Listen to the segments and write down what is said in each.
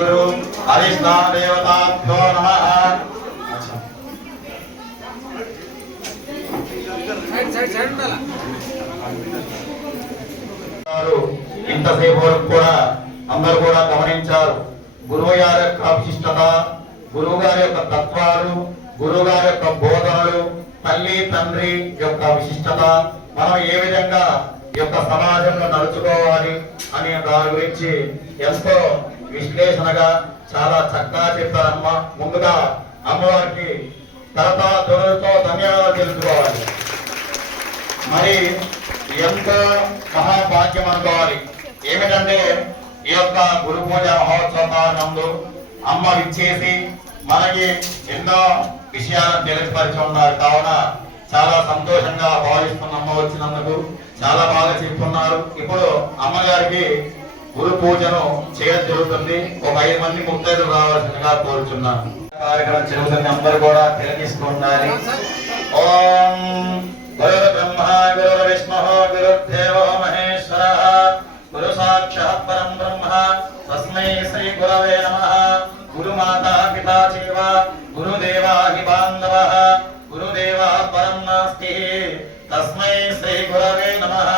गुरु अधिष्ठान देवताभ्यो नमः। ఇంతసేపు వరకు కూడా అందరూ కూడా గమనించారు గురువు గారి యొక్క విశిష్టత, గురువు గారి యొక్క తత్వాలు, గురువు గారి యొక్క బోధనలు, తల్లి తండ్రి యొక్క విశిష్టత, మనం ఏ విధంగా ఈ యొక్క సమాజంలో నడుచుకోవాలి అనే దాని గురించి ఎంతో విశ్లేషణగా చాలా చక్కగా చెప్పారమ్మ. ముందుగా అమ్మవారికి కరతాళతో ధన్యవాదాలు తెలుసుకోవాలి. మరి ఎంతో మహాభాగ్యం అనుకోవాలి. ఏమిటంటే ఈ యొక్క గురు పూజ మహోత్సవానందు అమ్మ విచ్చేసి మనకి ఎన్నో విషయాలను తెలియపరిచి ఉన్నారు. కావున చాలా సంతోషంగా భావిస్తున్న అమ్మ వచ్చినందుకు చాలా బాగా చెప్తున్నారు. ఇప్పుడు అమ్మగారికి గురు పూజను చేయడం జరుగుతుంది. ఒక 5 మంది ముత్తైదులు రావాల్సిందిగా కోరుచున్నాను. కార్యక్రమం జరుగుతుంది, అందరూ కూడా తిలకిస్తుండాలి. ఓం గురు బ్రహ్మ గురు విష్ణు గురుదేవో మహేశ్వర గురు సాక్షాత్ పరం బ్రహ్మ తస్మై శ్రీ గురవే నమః. గురు మాతా పితా చైవ గురుదేవా హి బాంధవః గురుదేవా పరం నాస్తి తస్మై శ్రీ గురవే నమః.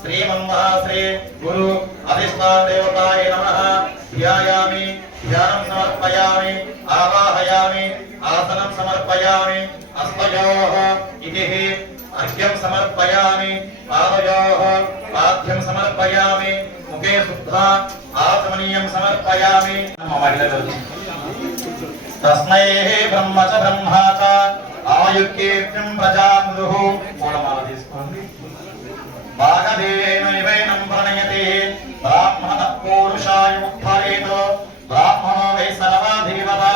శ్రీమన్మహాశ్రీ గురు అధిష్టాన దేవతాయ నమః. ధ్యాయామి, ధ్యానం సమర్పయామి, ఆవాహయామి, ఆసనం సమర్పయామి, అస్మయోః ఇతి అర్ఘ్యం సమర్పయామి, పాదయోః పాద్యం సమర్పయామి, ముఖే శుద్ధా ఆచమనీయం సమర్పయామి. తస్మై బ్రహ్మ చ బ్రహ్మా చ ఆయుర్కీర్తిం ప్రజామృః. పూలమాల తీసుకోండి. భాగదేవైనం ప్రణయతే బ్రాహ్మణ పూరుషాయ ముఖ్యరేతో బ్రాహ్మణో వై సర్వదేవతా.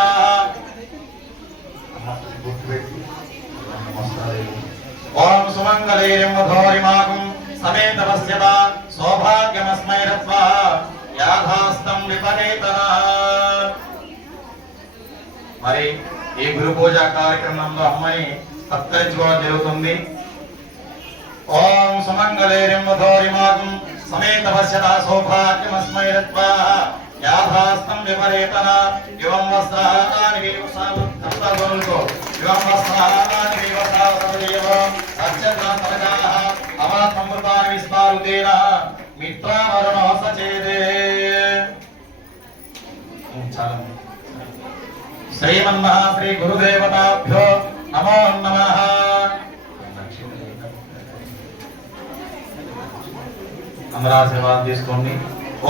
ఓం సుమంగళైర్యం మధోరిమాకం సమేతవస్యత సౌభాగ్యమస్మై రత్వా యాథాస్తం విపరీతనా. మరి ఈ గురు పూజ కార్యక్రమంలో అమ్మాయి సత్కరించుకోవడం జరుగుతుంది. ఓం సుమంగళైర్యం మధోరిమాకం సమేతవస్యత సౌభాగ్యమస్మై రత్వా యాథాస్తం విపరీతనా. యువం వస్త్రాని వివసావృతో యువం వస్త్రాని వివసావదేవ సత్యగ్రంథాః అవాత్మృతాని విస్మారుతేన మిత్రావరుణో సచేదే. శ్రీమన్మహాశ్రీ గురుదేవతాభ్యో నమో నమః. అందరూ ఆశీర్వాదం తీసుకోండి.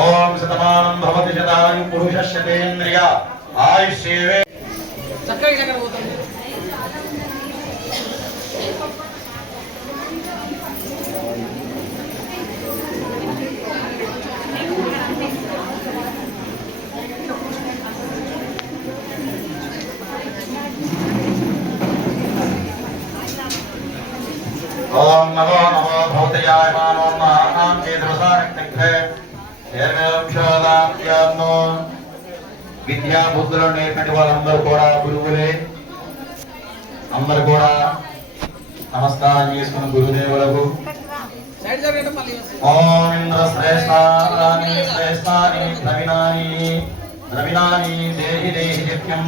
ఓం శతమానం భవతి శతాయు పురుషస్య తేంద్రియ ఆయుష్యేవే. ఓం నమో నమో భవతయాయ మానో నానాం ఏదృశానిగ్ధే ఏర్వేంక్షోదాప్యాన్నో. విద్యా బుద్ధులు నేర్పటి వాళ్ళందరూ కూడా గురువులే. అందరూ కూడా నమస్కారం చేసుకున్న గురుదేవులకు. ఓం ఇంద్ర శ్రేష్ఠాని శ్రేష్ఠాని ద్రవిణాని ద్రవిణాని దేహి దేహి నిత్యం